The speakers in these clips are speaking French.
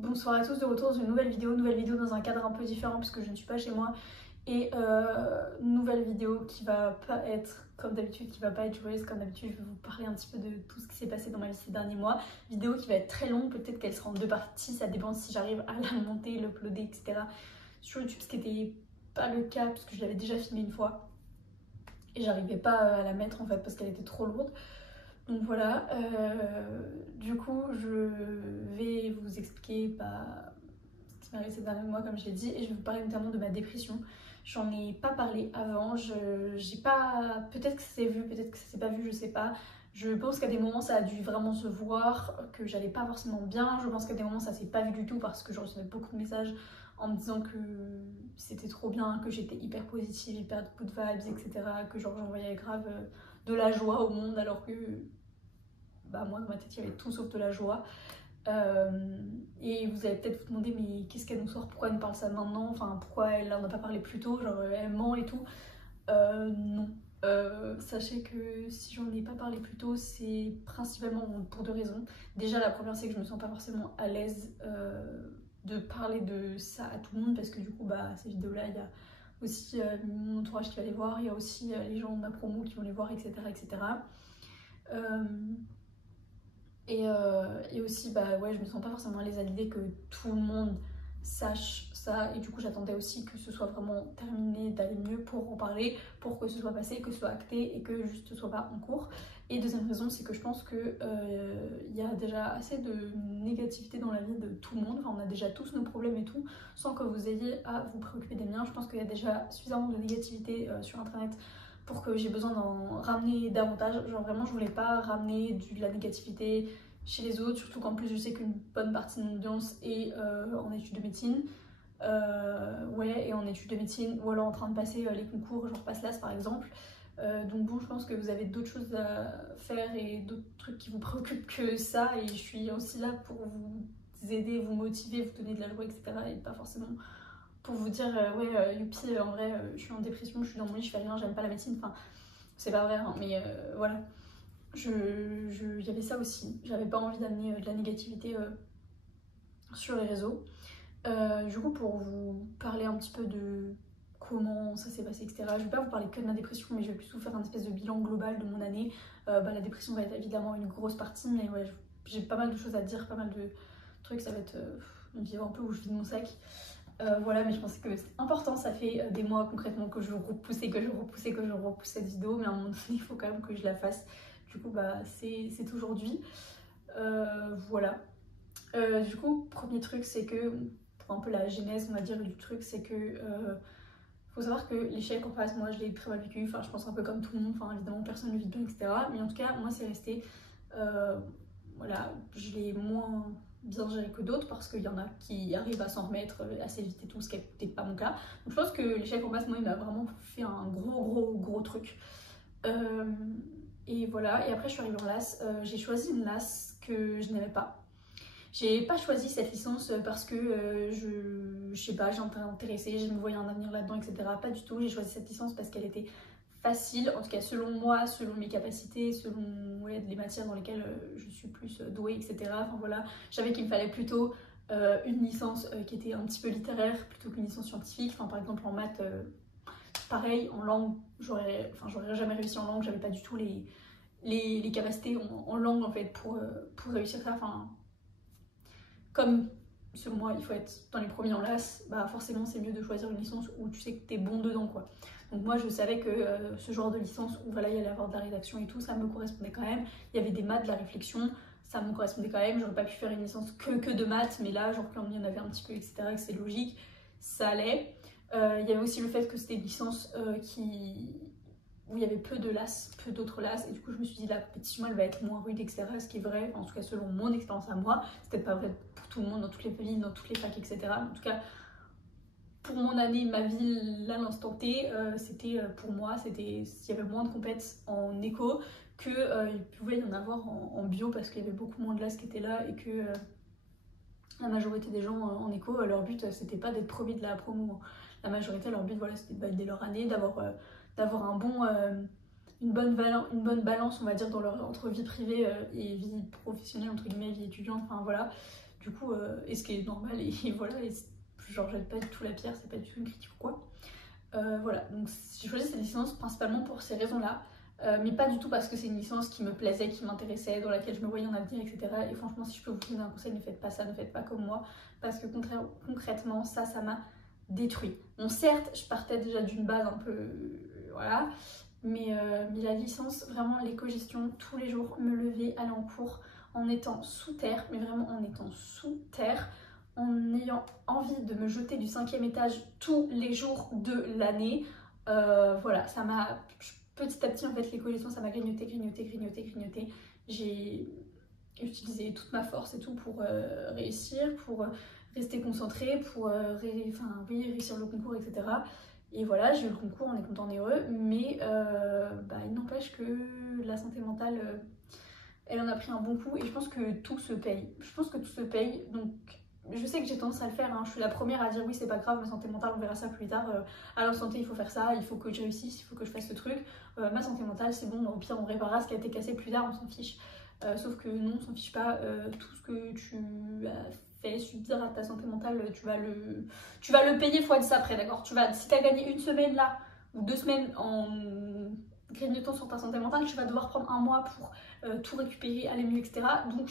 Bonsoir à tous, de retour dans une nouvelle vidéo dans un cadre un peu différent puisque je ne suis pas chez moi. Et nouvelle vidéo qui va pas être comme d'habitude, qui va pas être joyeuse comme d'habitude. Je vais vous parler un petit peu de tout ce qui s'est passé dans ma vie ces derniers mois. Vidéo qui va être très longue, peut-être qu'elle sera en deux parties, ça dépend si j'arrive à la monter, l'uploader, etc. sur YouTube, ce qui n'était pas le cas puisque je l'avais déjà filmé une fois. Et j'arrivais pas à la mettre en fait parce qu'elle était trop lourde. Donc voilà, du coup je vais vous expliquer ce qui m'est arrivé ces derniers mois comme je l'ai dit, et je vais vous parler notamment de ma dépression. J'en ai pas parlé avant, j'ai pas, peut-être que ça s'est vu, peut-être que ça s'est pas vu, je sais pas. Je pense qu'à des moments ça a dû vraiment se voir, que j'allais pas forcément bien. Je pense qu'à des moments ça s'est pas vu du tout parce que je recevais beaucoup de messages en me disant que c'était trop bien, que j'étais hyper positive, hyper good vibes, etc. Que genre j'envoyais grave de la joie au monde alors que bah moi dans ma tête il y avait tout sauf de la joie. Et vous allez peut-être vous demander mais qu'est-ce qu'elle nous sort, pourquoi elle nous parle ça maintenant, enfin pourquoi elle en a pas parlé plus tôt, genre elle ment et tout. Non. Sachez que si j'en ai pas parlé plus tôt, c'est principalement pour deux raisons. Déjà la première c'est que je me sens pas forcément à l'aise de parler de ça à tout le monde parce que du coup bah ces vidéos là il y a aussi mon entourage qui va les voir, il y a aussi les gens de ma promo qui vont les voir, etc. etc. Et aussi, bah ouais, je me sens pas forcément à l'aise à l'idée que tout le monde sache ça. Et du coup, j'attendais aussi que ce soit vraiment terminé, d'aller mieux pour en parler, pour que ce soit passé, que ce soit acté et que juste ce soit pas en cours. Et deuxième raison, c'est que je pense que y a déjà assez de négativité dans la vie de tout le monde. Enfin, on a déjà tous nos problèmes et tout, sans que vous ayez à vous préoccuper des miens. Je pense qu'il y a déjà suffisamment de négativité sur internet pour que j'ai besoin d'en ramener davantage. Genre vraiment je voulais pas ramener de la négativité chez les autres, surtout qu'en plus je sais qu'une bonne partie de mon audience est en études de médecine. Ouais, et en études de médecine ou alors en train de passer les concours, genre PASSLAS par exemple. Donc bon, je pense que vous avez d'autres choses à faire et d'autres trucs qui vous préoccupent que ça, et je suis aussi là pour vous aider, vous motiver, vous donner de la joie, etc. et pas forcément pour vous dire ouais youpi en vrai je suis en dépression, je suis dans mon lit, je fais rien, j'aime pas la médecine, enfin c'est pas vrai hein, mais voilà, il y avait ça aussi, j'avais pas envie d'amener de la négativité sur les réseaux. Du coup pour vous parler un petit peu de comment ça s'est passé, etc. Je vais pas vous parler que de ma dépression, mais je vais plus vous faire un espèce de bilan global de mon année. Bah, la dépression va être évidemment une grosse partie, mais ouais j'ai pas mal de choses à dire, pas mal de trucs, ça va être une vidéo un peu où je vide mon sac. Voilà, mais je pensais que c'était important, ça fait des mois concrètement que je repoussais, cette vidéo, mais à un moment donné il faut quand même que je la fasse. Du coup bah c'est aujourd'hui. Voilà. Du coup, premier truc c'est que, pour un peu la genèse on va dire du truc, c'est que faut savoir que l'échec en face, moi je l'ai très mal vécu, enfin je pense un peu comme tout le monde, enfin évidemment personne ne vit bien, etc. Mais en tout cas moi c'est resté, voilà, je l'ai moins bien géré que d'autres parce qu'il y en a qui arrivent à s'en remettre assez vite et tout, ce qui n'était pas mon cas. Donc je pense que l'échec en face, moi il m'a vraiment fait un gros truc. Et voilà, et après je suis arrivée en LAS, j'ai choisi une LAS que je n'aimais pas. J'ai pas choisi cette licence parce que je sais pas, j'étais intéressée, je me voyais un avenir là-dedans, etc. Pas du tout, j'ai choisi cette licence parce qu'elle était facile, en tout cas selon moi, selon mes capacités, selon ouais, les matières dans lesquelles je suis plus douée, etc. Enfin voilà, je savais qu'il me fallait plutôt une licence qui était un petit peu littéraire plutôt qu'une licence scientifique. Enfin par exemple en maths, pareil, en langue, j'aurais jamais réussi en langue, j'avais pas du tout les capacités en langue en fait pour réussir ça. Enfin, comme selon moi il faut être dans les premiers en LAS, bah forcément c'est mieux de choisir une licence où tu sais que t'es bon dedans quoi. Donc moi je savais que ce genre de licence où voilà il y allait avoir de la rédaction et tout, ça me correspondait quand même. Il y avait des maths, de la réflexion, ça me correspondait quand même. J'aurais pas pu faire une licence que de maths, mais là genre quand il y en avait un petit peu, etc., que c'est logique, ça allait. Il y avait aussi le fait que c'était une licence où il y avait peu de LAS, peu d'autres LAS, et du coup je me suis dit la compétition elle va être moins rude, etc. Ce qui est vrai, en tout cas selon mon expérience à moi, c'était pas vrai pour tout le monde, dans toutes les villes, dans toutes les facs, etc. En tout cas, pour mon année, ma ville, là, l'instant T, c'était pour moi, il y avait moins de compètes en éco que il pouvait y en avoir en bio parce qu'il y avait beaucoup moins de LAS qui étaient là et que la majorité des gens en éco, leur but c'était pas d'être premier de la promo. La majorité, leur but voilà, c'était de valider leur année, d'avoir un bon, une bonne balance, on va dire, dans leur, entre vie privée et vie professionnelle, entre guillemets, vie étudiante, enfin voilà. Du coup, et ce qui est normal, et voilà, et genre jette pas du tout la pierre, c'est pas du tout une critique ou quoi. Voilà, donc j'ai choisi cette licence principalement pour ces raisons-là, mais pas du tout parce que c'est une licence qui me plaisait, qui m'intéressait, dans laquelle je me voyais en avenir, etc. Et franchement, si je peux vous donner un conseil, ne faites pas ça, ne faites pas comme moi, parce que concrètement, ça m'a détruit. Bon, certes, je partais déjà d'une base un peu, voilà, mais la licence, vraiment l'éco-gestion, tous les jours, me lever, aller en cours, en étant sous terre, mais vraiment en étant sous terre, en ayant envie de me jeter du 5e étage tous les jours de l'année. Voilà, ça m'a petit à petit en fait l'éco-gestion, ça m'a grignoté. J'ai utilisé toute ma force et tout pour réussir, pour rester concentrée, pour réussir le concours, etc. Et voilà, j'ai eu le concours, on est content, on est heureux, mais il n'empêche que la santé mentale, elle en a pris un bon coup, et je pense que tout se paye. Donc je sais que j'ai tendance à le faire, hein. Je suis la première à dire oui c'est pas grave, ma santé mentale on verra ça plus tard, à l'instant T il faut faire ça, il faut que je réussisse, il faut que je fasse ce truc, ma santé mentale c'est bon, au pire on réparera ce qui a été cassé plus tard, on s'en fiche. Sauf que non, on s'en fiche pas, tout ce que tu as fait subir à ta santé mentale, tu vas le payer x10 après, d'accord? Si t'as gagné une semaine là, ou 2 semaines en grignotant sur ta santé mentale, tu vas devoir prendre un mois pour tout récupérer, aller mieux, etc. Donc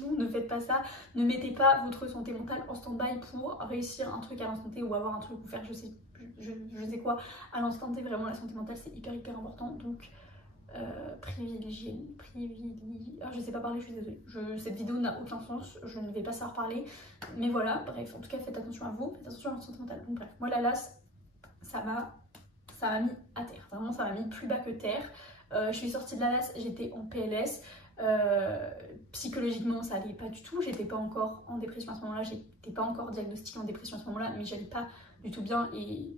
non, ne faites pas ça, ne mettez pas votre santé mentale en stand-by pour réussir un truc à l'instant T ou avoir un truc ou faire je sais quoi à l'instant T. Vraiment la santé mentale c'est hyper important, donc privilégier. Alors je sais pas parler, je suis désolée, cette vidéo n'a aucun sens, je ne vais pas savoir parler, mais voilà, bref, en tout cas faites attention à vous, faites attention à votre santé mentale. Donc bref, moi la LAS, ça m'a mis à terre, vraiment ça m'a mis plus bas que terre. Je suis sortie de la LAS, j'étais en PLS, psychologiquement ça allait pas du tout, j'étais pas encore en dépression à ce moment-là, j'étais pas encore diagnostiquée en dépression à ce moment-là, mais j'allais pas du tout bien, et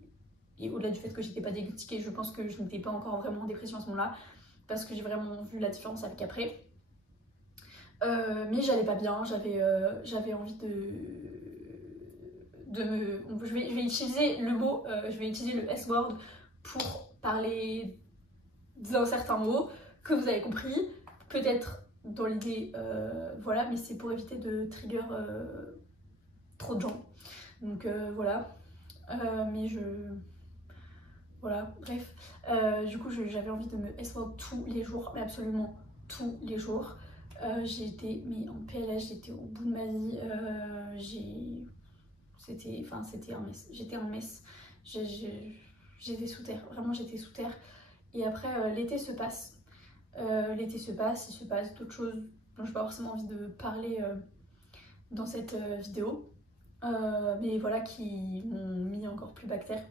au-delà du fait que j'étais pas diagnostiquée, je pense que je n'étais pas encore vraiment en dépression à ce moment-là, parce que j'ai vraiment vu la différence avec après. Mais j'allais pas bien, j'avais envie de me... Je vais utiliser le mot, je vais utiliser le S-word pour parler d'un certain mot que vous avez compris, peut-être dans l'idée, voilà, mais c'est pour éviter de trigger trop de gens. Donc voilà, mais voilà, bref. Du coup, j'avais envie de me S-word tous les jours, mais absolument tous les jours. J'étais en PLS, j'étais au bout de ma vie. C'était un mess. J'étais un mess. J'étais sous terre, vraiment j'étais sous terre. Et après, l'été se passe. Il se passe d'autres choses dont je n'ai pas forcément envie de parler dans cette vidéo. Mais voilà, qui m'ont mis encore plus bas que terre.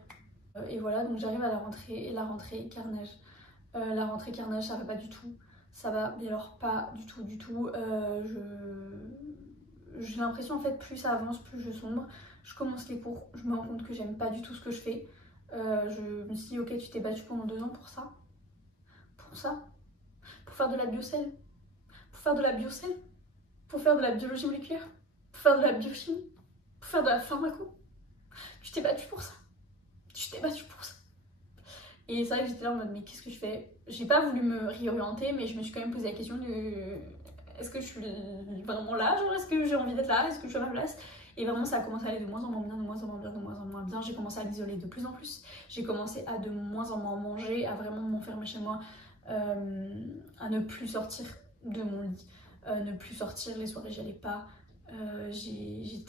Et voilà, donc j'arrive à la rentrée, et la rentrée carnage. La rentrée carnage, ça va pas du tout. Ça va, mais alors pas du tout. J'ai l'impression en fait, plus ça avance, plus je sombre. Je commence les cours, je me rends compte que j'aime pas du tout ce que je fais. Je me suis dit, ok, tu t'es battue pendant 2 ans pour ça. Pour ça. Pour faire de la biocelle. Pour faire de la biocelle. Pour faire de la biologie moléculaire. Pour faire de la biochimie. Pour faire de la pharmaco. Tu t'es battue pour ça. Tu t'es battue pour ça. Et c'est vrai que j'étais là en mode, mais qu'est-ce que je fais? J'ai pas voulu me réorienter, mais je me suis quand même posé la question de est-ce que je suis vraiment là? Genre, est-ce que j'ai envie d'être là? Est-ce que je suis à ma place? Et vraiment, ça a commencé à aller de moins en moins bien, J'ai commencé à m'isoler de plus en plus. J'ai commencé à de moins en moins manger, à vraiment m'enfermer chez moi, à ne plus sortir de mon lit, ne plus sortir les soirées, j'allais pas. Je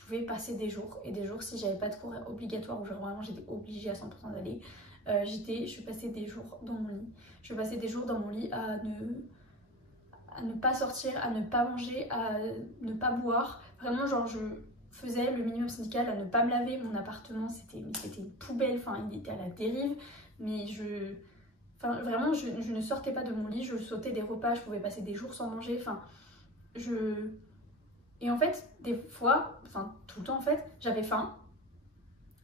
pouvais passer des jours et des jours si j'avais pas de cours obligatoire ou genre vraiment j'étais obligée à 100% d'aller. Je passais des jours dans mon lit. Je passais des jours dans mon lit à ne pas sortir, à ne pas manger, à ne pas boire. Vraiment, genre, je faisais le minimum syndical, à ne pas me laver. Mon appartement, c'était une poubelle, enfin, il était à la dérive. Mais vraiment, je ne sortais pas de mon lit, je sautais des repas, je pouvais passer des jours sans manger. Enfin, Et en fait, des fois, enfin, tout le temps, en fait, j'avais faim.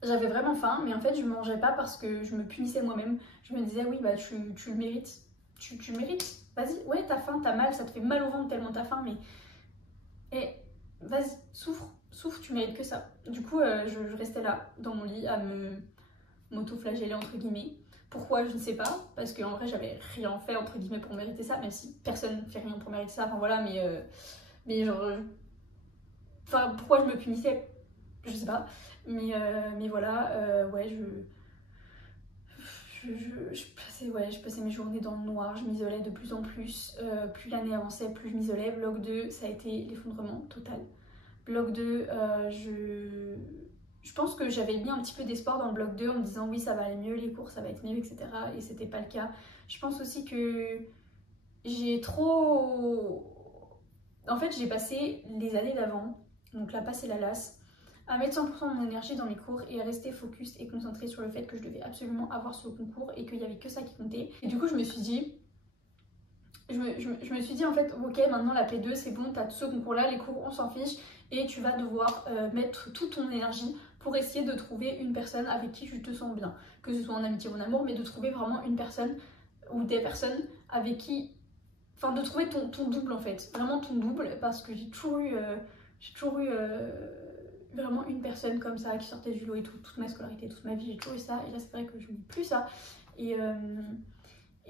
J'avais vraiment faim, mais en fait, je mangeais pas parce que je me punissais moi-même. Je me disais, oui, bah, tu le mérites. Tu le mérites. Vas-y, ouais, t'as faim, t'as mal, ça te fait mal au ventre tellement t'as faim, mais... vas-y, souffre, tu mérites que ça. Du coup, je restais là, dans mon lit, à m'auto-flageller, entre guillemets. Pourquoi, je ne sais pas, parce qu'en vrai, j'avais rien fait, entre guillemets, pour mériter ça, même si personne ne fait rien pour mériter ça, enfin voilà, mais Mais genre, enfin, pourquoi je me punissais, je sais pas. Mais voilà, ouais, je passais mes journées dans le noir, je m'isolais de plus en plus. Plus l'année avançait, plus je m'isolais. Bloc 2, ça a été l'effondrement total. Bloc 2, je pense que j'avais mis un petit peu d'espoir dans le bloc 2 en me disant oui, ça va aller mieux, les cours, ça va être mieux, etc. Et c'était pas le cas. Je pense aussi que j'ai trop... En fait, j'ai passé les années d'avant, donc la passe et la lasse, à mettre 100% de mon énergie dans mes cours et à rester focus et concentrée sur le fait que je devais absolument avoir ce concours et qu'il n'y avait que ça qui comptait. Et du coup, je me suis dit, en fait, ok, maintenant la P2 c'est bon, t'as ce concours-là, les cours on s'en fiche et tu vas devoir mettre toute ton énergie pour essayer de trouver une personne avec qui tu te sens bien. Que ce soit en amitié ou en amour, mais de trouver vraiment une personne ou des personnes avec qui... Enfin, de trouver ton double en fait, vraiment ton double, parce que j'ai toujours eu vraiment une personne comme ça qui sortait du lot et tout, toute ma scolarité, toute ma vie, j'ai toujours eu ça, et là c'est vrai que je n'ai plus ça. Et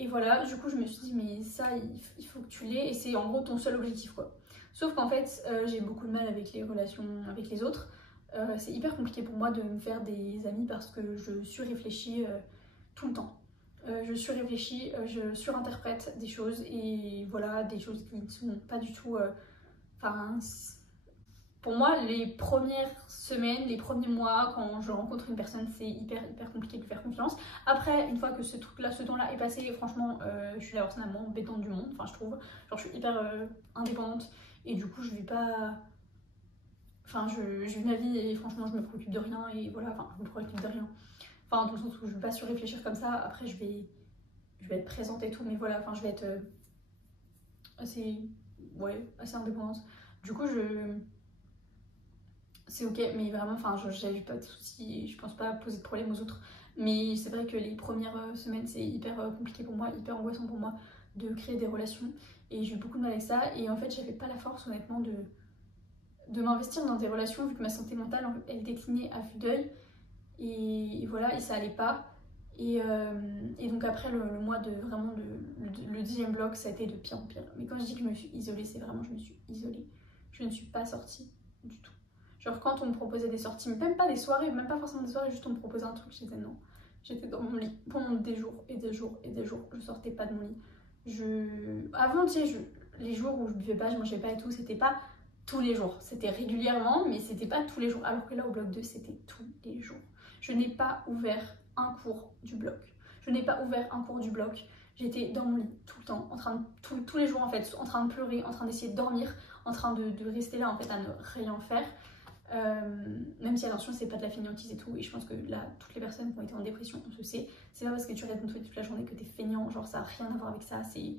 voilà, du coup je me suis dit mais ça il faut que tu l'aies et c'est en gros ton seul objectif quoi. Sauf qu'en fait j'ai beaucoup de mal avec les relations avec les autres. C'est hyper compliqué pour moi de me faire des amis parce que je surréfléchis tout le temps. Je surréfléchis, je surinterprète des choses et voilà, des choses qui ne sont pas du tout... Enfin, pour moi, les premières semaines, les premiers mois, quand je rencontre une personne, c'est hyper compliqué de lui faire confiance. Après, une fois que ce temps-là est passé, franchement, je suis la personne la moins embêtante du monde, enfin je trouve. Genre, je suis hyper indépendante et du coup, je vais pas... Enfin, je vis ma vie et franchement, je me préoccupe de rien et voilà, enfin, je me préoccupe de rien. Enfin, dans le sens où je vais pas surréfléchir comme ça. Après, je vais être présente et tout, mais voilà, enfin, je vais être assez indépendante. Du coup, c'est ok, mais vraiment, enfin, j'ai pas de soucis, je pense pas poser de problème aux autres. Mais c'est vrai que les premières semaines, c'est hyper compliqué pour moi, hyper angoissant pour moi de créer des relations. Et j'ai eu beaucoup de mal avec ça. Et en fait, j'avais pas la force, honnêtement, de m'investir dans des relations vu que ma santé mentale, elle déclinait à vue d'œil. Et voilà, et ça allait pas. Et donc après le mois de vraiment le 10e bloc, ça a été de pire en pire. Mais quand je dis que je me suis isolée, c'est vraiment je me suis isolée. Je ne suis pas sortie du tout. Genre quand on me proposait des sorties, même pas des soirées, même pas forcément des soirées, juste on me proposait un truc, je disais non. J'étais dans mon lit pendant des jours et des jours et des jours, je sortais pas de mon lit. Avant, tu sais, les jours où je buvais pas, je mangeais pas et tout, c'était pas tous les jours. C'était régulièrement, mais c'était pas tous les jours. Alors que là, au bloc 2, c'était tous les jours. Je n'ai pas ouvert un cours du bloc. Je n'ai pas ouvert un cours du bloc. J'étais dans mon lit tout le temps, en train de, tous les jours en fait, en train de pleurer, en train d'essayer de dormir, en train de rester là en fait à ne rien faire. Même si attention, c'est pas de la fainéantise et tout, et je pense que là, toutes les personnes qui ont été en dépression, on se sait, c'est pas parce que tu restes dans ton lit toute la journée que t'es feignant, genre ça a rien à voir avec ça, c'est...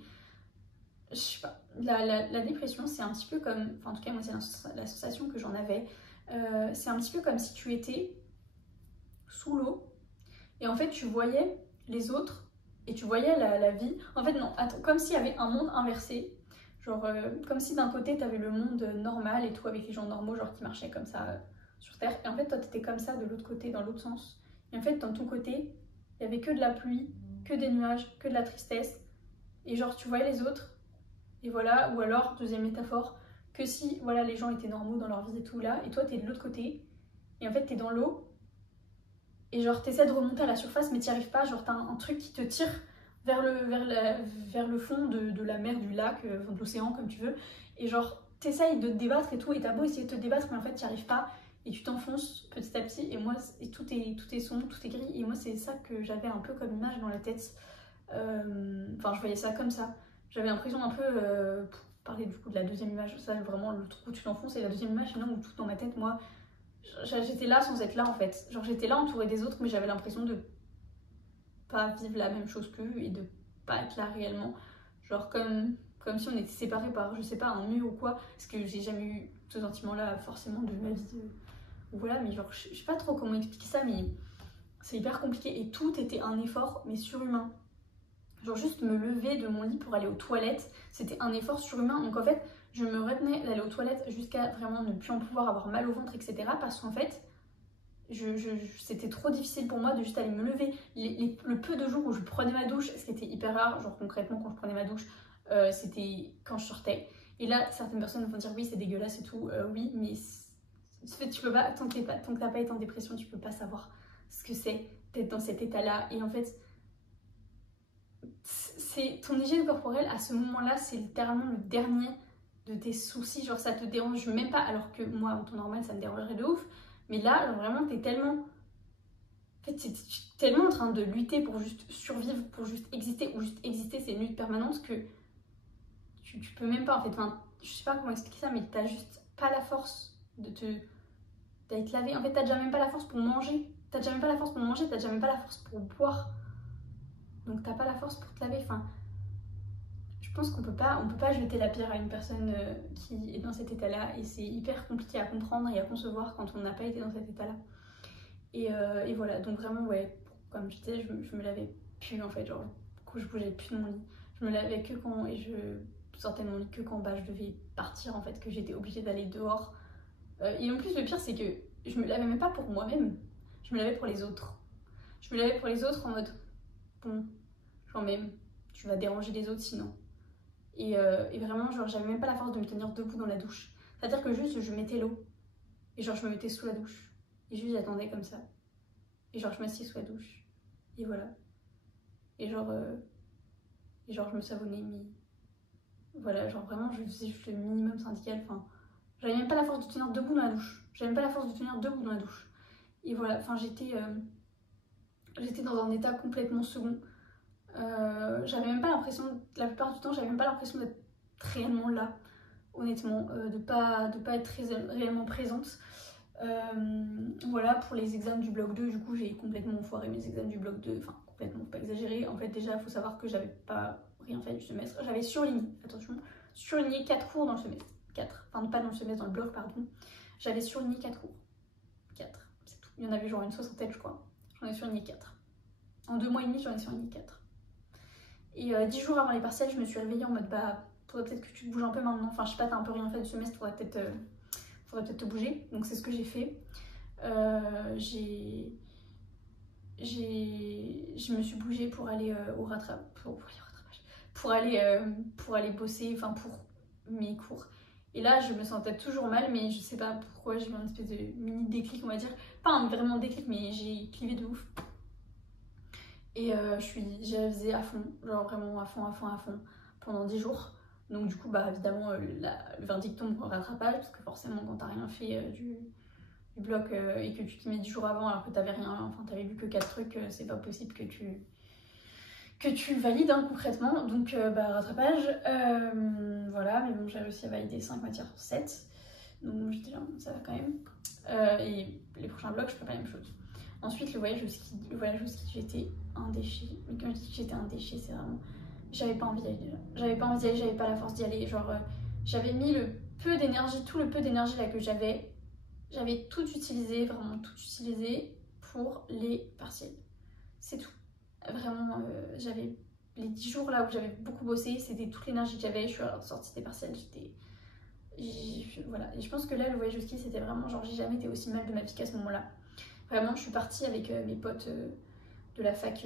Je sais pas, la dépression c'est un petit peu comme, enfin en tout cas moi c'est la sensation que j'en avais, c'est un petit peu comme si tu étais sous l'eau et en fait tu voyais les autres et tu voyais la vie, en fait non, attends, comme s'il y avait un monde inversé. Genre, comme si d'un côté, t'avais le monde normal et tout, avec les gens normaux, genre qui marchaient comme ça sur Terre. Et en fait, toi, t'étais comme ça de l'autre côté, dans l'autre sens. Et en fait, dans ton côté, il y avait que de la pluie, que des nuages, que de la tristesse. Et genre, tu voyais les autres. Et voilà, ou alors, deuxième métaphore, que si, voilà, les gens étaient normaux dans leur vie et tout là, et toi, t'es de l'autre côté. Et en fait, t'es dans l'eau. Et genre, t'essaies de remonter à la surface, mais t'y arrives pas. Genre, t'as un truc qui te tire vers le fond de la mer, du lac, de l'océan, comme tu veux. Et genre, t'essayes de te débattre et tout, et t'as beau essayer de te débattre, mais en fait, t'y arrives pas. Et tu t'enfonces petit à petit, et moi, tout est sombre, tout est gris. Et moi, c'est ça que j'avais un peu comme image dans la tête. Enfin, je voyais ça comme ça. J'avais l'impression un peu, pour parler du coup de la deuxième image, ça, vraiment, le trou où tu t'enfonces, et la deuxième image, non, où tout dans ma tête, moi, j'étais là sans être là, en fait. Genre, j'étais là entourée des autres, mais j'avais l'impression de pas vivre la même chose qu'eux et de pas être là réellement, genre comme si on était séparés par je sais pas un mur ou quoi, parce que j'ai jamais eu ce sentiment là forcément de ma vie voilà, mais genre je sais pas trop comment expliquer ça, mais c'est hyper compliqué et tout était un effort mais surhumain. Genre juste me lever de mon lit pour aller aux toilettes, c'était un effort surhumain. Donc en fait je me retenais d'aller aux toilettes jusqu'à vraiment ne plus en pouvoir, avoir mal au ventre, etc. Parce qu'en fait c'était trop difficile pour moi de juste aller me lever. Le peu de jours où je prenais ma douche, ce qui était hyper rare, genre concrètement quand je prenais ma douche, c'était quand je sortais. Et là, certaines personnes vont dire oui, c'est dégueulasse et tout, oui, mais en fait, tu peux pas, tant que t'as pas été en dépression, tu peux pas savoir ce que c'est d'être dans cet état-là. Et en fait, c'est ton hygiène corporelle à ce moment-là, c'est littéralement le dernier de tes soucis. Genre, ça te dérange même pas, alors que moi, en temps normal, ça me dérangerait de ouf. Mais là, genre, vraiment, t'es tellement. En fait, t'es tellement en train de lutter pour juste survivre, pour juste exister, ou juste exister, c'est une lutte permanente que tu peux même pas, en fait. Enfin, je sais pas comment expliquer ça, mais t'as juste pas la force d'être lavé. En fait, t'as déjà même pas la force pour manger. T'as déjà même pas la force pour manger, t'as déjà même pas la force pour boire. Donc t'as pas la force pour te laver. Enfin, je pense qu'on peut pas jeter la pierre à une personne qui est dans cet état-là. Et c'est hyper compliqué à comprendre et à concevoir quand on n'a pas été dans cet état-là. Et voilà, donc vraiment, ouais, comme je disais, je me lavais plus en fait. Genre, du coup, je bougeais plus de mon lit. Je me lavais que quand. Et je sortais de mon lit que quand bah, je devais partir en fait, que j'étais obligée d'aller dehors. Et en plus, le pire, c'est que je me lavais même pas pour moi-même. Je me lavais pour les autres. Je me lavais pour les autres en mode, bon, quand même, tu vas déranger les autres sinon. Et vraiment, genre, j'avais même pas la force de me tenir debout dans la douche. C'est-à-dire que juste, je mettais l'eau. Et genre, je me mettais sous la douche. Et juste, j'attendais comme ça. Et genre, je m'assieds sous la douche. Et voilà. Et genre, je me savonnais, mais voilà, genre vraiment, je faisais juste le minimum syndical. Enfin, j'avais même pas la force de tenir debout dans la douche. J'avais même pas la force de tenir debout dans la douche. Et voilà, enfin, j'étais dans un état complètement second. J'avais même pas l'impression, la plupart du temps, j'avais même pas l'impression d'être réellement là, honnêtement, de pas être réellement présente. Voilà, pour les examens du bloc 2, du coup, j'ai complètement foiré mes examens du bloc 2. Enfin, complètement, faut pas exagérer. En fait, déjà, il faut savoir que j'avais pas rien fait du semestre. J'avais surligné, attention, surligné 4 cours dans le semestre. 4, enfin, pas dans le semestre, dans le bloc, pardon. J'avais surligné 4 cours. 4, c'est tout. Il y en avait genre une soixantaine, je crois. J'en ai surligné 4. En 2 mois et demi, j'en ai surligné 4. Et 10 jours avant les partiels, je me suis réveillée en mode bah, faudrait peut-être que tu te bouges un peu maintenant. Enfin, je sais pas, t'as un peu rien fait du semestre, faudrait peut-être te bouger. Donc, c'est ce que j'ai fait. Je me suis bougée pour aller au rattrapage, pour aller bosser, enfin pour mes cours. Et là, je me sentais toujours mal, mais je sais pas pourquoi, j'ai eu une espèce de mini déclic, on va dire. Pas un vraiment déclic, mais j'ai clivé de ouf. Et j'ai faisais à fond, genre vraiment à fond, pendant 10 jours. Donc du coup, bah évidemment, le verdict tombe au rattrapage, parce que forcément, quand t'as rien fait du bloc et que tu t'y mets 10 jours avant alors que t'avais rien, enfin t'avais vu que 4 trucs, c'est pas possible que tu valides hein, concrètement. Donc bah rattrapage, voilà, mais bon j'ai réussi à valider 5 matières sur 7. Donc j'étais là, ça va quand même. Et les prochains blocs, je ferai pas la même chose. Ensuite le voyage au ski, j'étais un déchet. Mais quand je dis que j'étais un déchet, c'est vraiment... J'avais pas envie d'y aller déjà. J'avais pas envie d'y aller, j'avais pas la force d'y aller. Genre j'avais mis tout le peu d'énergie là que j'avais tout utilisé, vraiment tout utilisé pour les partiels. C'est tout. Vraiment, j'avais les 10 jours là où j'avais beaucoup bossé, c'était toute l'énergie que j'avais. Je suis sortie des partiels, voilà. Et je pense que là, le voyage au ski, c'était vraiment genre, j'ai jamais été aussi mal de ma vie qu'à ce moment-là. Vraiment, je suis partie avec mes potes de la fac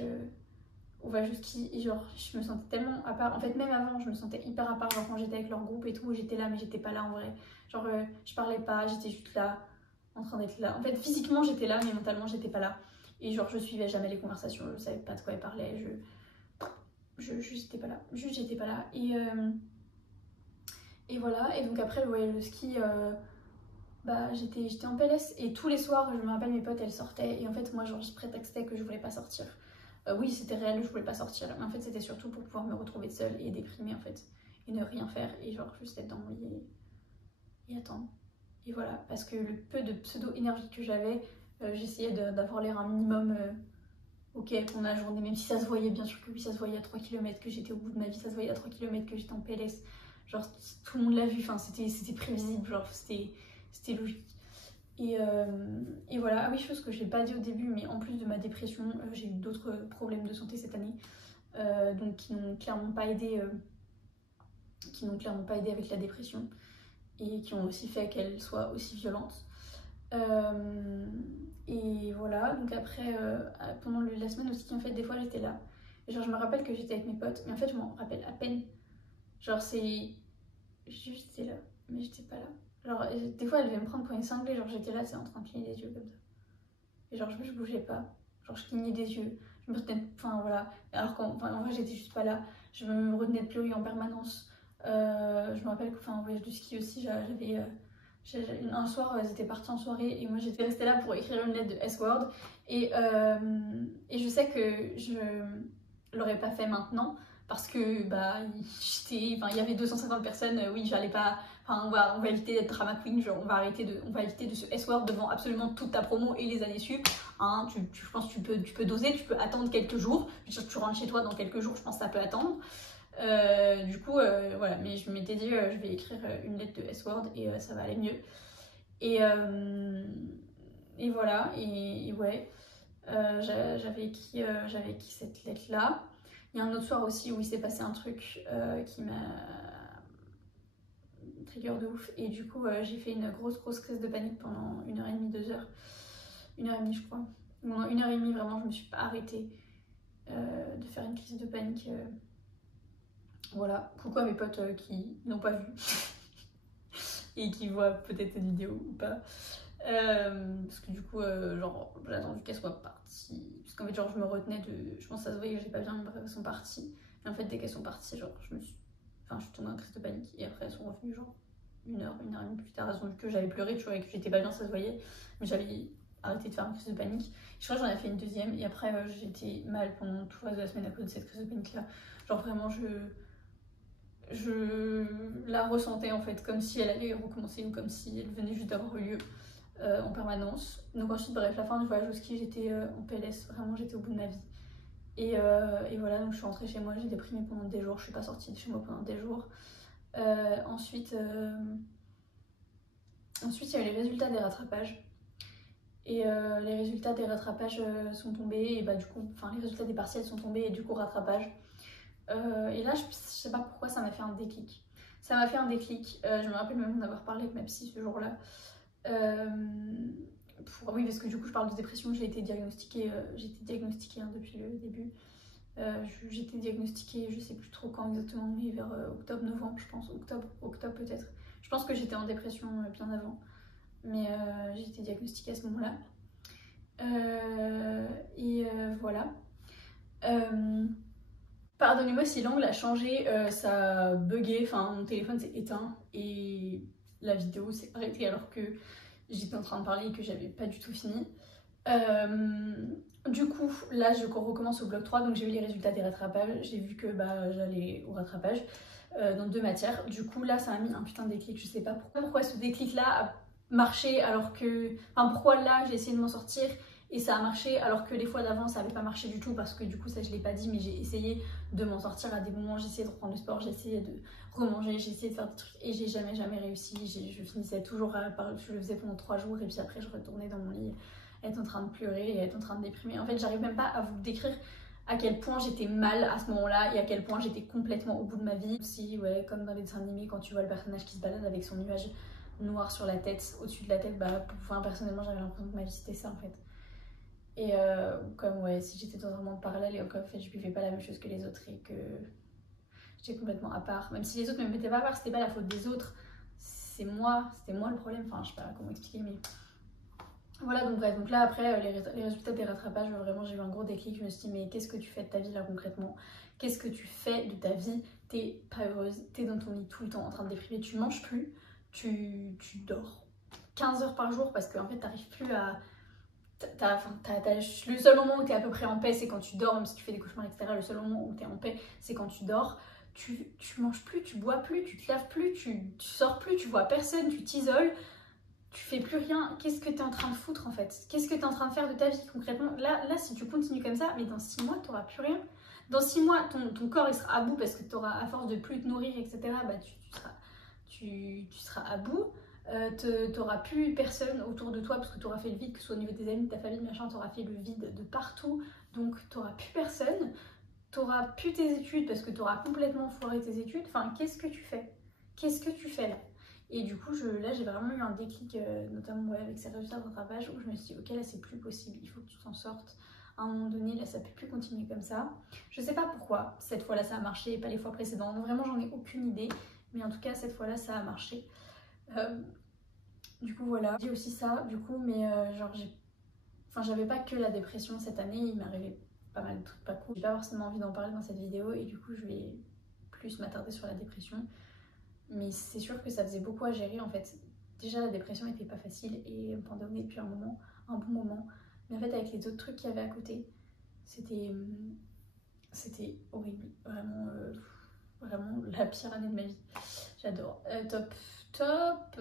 au voyage au ski et genre, je me sentais tellement à part. En fait, même avant, je me sentais hyper à part. Genre, quand j'étais avec leur groupe et tout, j'étais là, mais j'étais pas là en vrai. Genre, je parlais pas, j'étais juste là, en train d'être là. En fait, physiquement, j'étais là, mais mentalement, j'étais pas là. Et genre, je suivais jamais les conversations, je savais pas de quoi elles parlaient. J'étais pas là. Juste, j'étais pas là. Et voilà. Et donc, après le voyage au ski, bah, j'étais en PLS. Et tous les soirs, je me rappelle, mes potes, elles sortaient. Et en fait, moi, genre, je prétextais que je voulais pas sortir. Oui, c'était réel, je voulais pas sortir. Mais en fait, c'était surtout pour pouvoir me retrouver seule et déprimée, en fait. Et ne rien faire. Et genre, juste être dans mon lit et attendre. Et voilà. Parce que le peu de pseudo-énergie que j'avais, j'essayais d'avoir l'air un minimum ok pour la journée. Même si ça se voyait, bien sûr que oui, ça se voyait à 3 km que j'étais au bout de ma vie. Ça se voyait à 3 km que j'étais en PLS. Genre, tout le monde l'a vu. Enfin, c'était prévisible. Genre, c'était logique. Et voilà, ah oui, chose que je n'ai pas dit au début, mais en plus de ma dépression, j'ai eu d'autres problèmes de santé cette année, donc qui n'ont clairement pas aidé avec la dépression et qui ont aussi fait qu'elle soit aussi violente. Et voilà, donc après, pendant la semaine aussi, en fait, des fois j'étais là. Et genre, je me rappelle que j'étais avec mes potes, mais en fait, je m'en rappelle à peine. Genre, c'est juste j'étais là, mais j'étais pas là. Genre, des fois, elle devait me prendre pour une cinglée, genre j'étais là, c'est en train de cligner des yeux comme ça. Et genre, je bougeais pas, genre je clignais des yeux, je me retenais, enfin voilà. Alors qu'en en vrai, j'étais juste pas là, je me retenais de pleurer en permanence. Je me rappelle qu'en voyage de ski aussi, un soir, ils étaient partis en soirée et moi j'étais restée là pour écrire une lettre de S-Word. Et je sais que je l'aurais pas fait maintenant parce que bah, il y avait 250 personnes, oui, j'allais pas. Enfin, on va éviter d'être drama queen, genre on va éviter de se S-Word devant absolument toute ta promo et les années sup. Hein, je pense que tu peux doser, tu peux attendre quelques jours. Tu rentres chez toi dans quelques jours, je pense que ça peut attendre. Du coup, voilà, mais je m'étais dit, je vais écrire une lettre de S-Word et ça va aller mieux. Et voilà, et ouais, j'avais écrit cette lettre-là. Il y a un autre soir aussi où il s'est passé un truc qui m'a trigger de ouf. Et du coup, j'ai fait une grosse crise de panique pendant 1h30, 2h. 1h30, je crois. Pendant 1h30, vraiment, je me suis pas arrêtée de faire une crise de panique. Voilà. Coucou à mes potes qui n'ont pas vu et qui voient peut-être cette vidéo ou pas. Parce que du coup, genre, j'ai attendu qu'elles soient parties. Parce qu'en fait, genre, je me retenais de. Je pense que ça se voyait que j'étais pas bien, mais bref, elles sont parties. Et en fait, dès qu'elles sont parties, genre, je suis tombée en crise de panique. Et après, elles sont revenues, genre, 1h30 plus tard. Elles ont vu que j'avais pleuré, tu vois, et que j'étais pas bien, ça se voyait. Mais j'avais arrêté de faire une crise de panique. Je crois que j'en ai fait une deuxième. Et après, j'étais mal pendant tout le reste de la semaine à cause de cette crise de panique-là. Genre, vraiment, je la ressentais en fait comme si elle allait recommencer ou comme si elle venait juste d'avoir eu lieu en permanence. Donc ensuite, bref, la fin du voyage au ski, j'étais en PLS, vraiment j'étais au bout de ma vie. Et voilà, donc je suis rentrée chez moi, j'ai déprimé pendant des jours, je suis pas sortie de chez moi pendant des jours. Ensuite, il y a eu les résultats des rattrapages. Et les résultats des rattrapages sont tombés, et bah du coup, enfin les résultats des partiels sont tombés, et du coup, rattrapage. Et là, je sais pas pourquoi ça m'a fait un déclic. Ça m'a fait un déclic. Je me rappelle même d'avoir parlé avec ma psy ce jour-là. Oui, parce que du coup, je parle de dépression. J'ai été diagnostiquée, depuis le début. J'ai été diagnostiquée, je sais plus trop quand exactement, mais vers octobre, novembre, je pense. Octobre peut-être. Je pense que j'étais en dépression bien avant. Mais j'ai été diagnostiquée à ce moment-là. Voilà. Pardonnez-moi si l'angle a changé, ça a bugué, enfin mon téléphone s'est éteint et la vidéo s'est arrêtée alors que j'étais en train de parler et que j'avais pas du tout fini. Du coup, là je recommence au bloc 3, donc j'ai eu les résultats des rattrapages, j'ai vu que bah, j'allais au rattrapage dans 2 matières. Du coup là ça m'a mis un putain de déclic, je sais pas pourquoi ce déclic là a marché alors que... Enfin pourquoi là j'ai essayé de m'en sortir et ça a marché alors que les fois d'avant ça avait pas marché du tout parce que du coup ça je l'ai pas dit mais j'ai essayé de m'en sortir à des moments, j'ai essayé de reprendre le sport, j'ai essayé de remanger, j'ai essayé de faire des trucs et j'ai jamais réussi. Je finissais toujours je le faisais pendant 3 jours et puis après je retournais dans mon lit être en train de pleurer et être en train de déprimer. En fait j'arrive même pas à vous décrire à quel point j'étais mal à ce moment-là et à quel point j'étais complètement au bout de ma vie. Aussi ouais, comme dans les dessins animés quand tu vois le personnage qui se balade avec son nuage noir sur la tête, au-dessus de la tête, bah personnellement j'avais l'impression que ma vie c'était ça en fait. Et comme ouais, si j'étais dans un monde parallèle et en fait je vivais pas la même chose que les autres et que j'étais complètement à part. Même si les autres ne me mettaient pas à part, c'était pas la faute des autres, c'était moi le problème. Enfin, je sais pas comment expliquer, mais voilà. Donc bref, donc là après les résultats des rattrapages, vraiment j'ai eu un gros déclic. Je me suis dit mais qu'est-ce que tu fais de ta vie là concrètement? Qu'est-ce que tu fais de ta vie? T'es pas heureuse, t'es dans ton lit tout le temps en train de déprimer, tu manges plus, tu dors 15 heures par jour parce qu'en fait t'arrives plus à... le seul moment où tu es à peu près en paix, c'est quand tu dors, même si tu fais des cauchemars, etc. Le seul moment où tu es en paix, c'est quand tu dors. Tu manges plus, tu bois plus, tu te laves plus, tu sors plus, tu vois personne, tu t'isoles, tu fais plus rien. Qu'est-ce que tu es en train de foutre en fait? Qu'est-ce que tu es en train de faire de ta vie concrètement? Là, si tu continues comme ça, mais dans 6 mois, tu n'auras plus rien. Dans 6 mois, ton corps il sera à bout parce que tu auras, à force de plus te nourrir, etc., bah, tu seras à bout. T'auras plus personne autour de toi parce que t'auras fait le vide, que ce soit au niveau des amis, de ta famille, machin, t'auras fait le vide de partout, donc t'auras plus personne, t'auras plus tes études parce que t'auras complètement foiré tes études. Enfin, qu'est-ce que tu fais? Qu'est-ce que tu fais là? Et du coup, là j'ai vraiment eu un déclic, notamment ouais, avec ces résultats de rattrapage où je me suis dit, ok, là c'est plus possible, il faut que tu t'en sortes. À un moment donné, là ça peut plus continuer comme ça. Je sais pas pourquoi cette fois-là ça a marché et pas les fois précédentes, vraiment j'en ai aucune idée. Mais en tout cas cette fois-là ça a marché. Du coup voilà, j'ai aussi ça du coup, mais genre j'avais pas que la dépression cette année, il m'arrivait pas mal de trucs pas cool. J'ai pas forcément envie d'en parler dans cette vidéo et du coup je vais plus m'attarder sur la dépression. Mais c'est sûr que ça faisait beaucoup à gérer en fait. Déjà la dépression était pas facile et me pendonnait depuis un bon moment. Mais en fait avec les autres trucs qu'il y avait à côté, c'était horrible. Vraiment, vraiment la pire année de ma vie. J'adore. Top.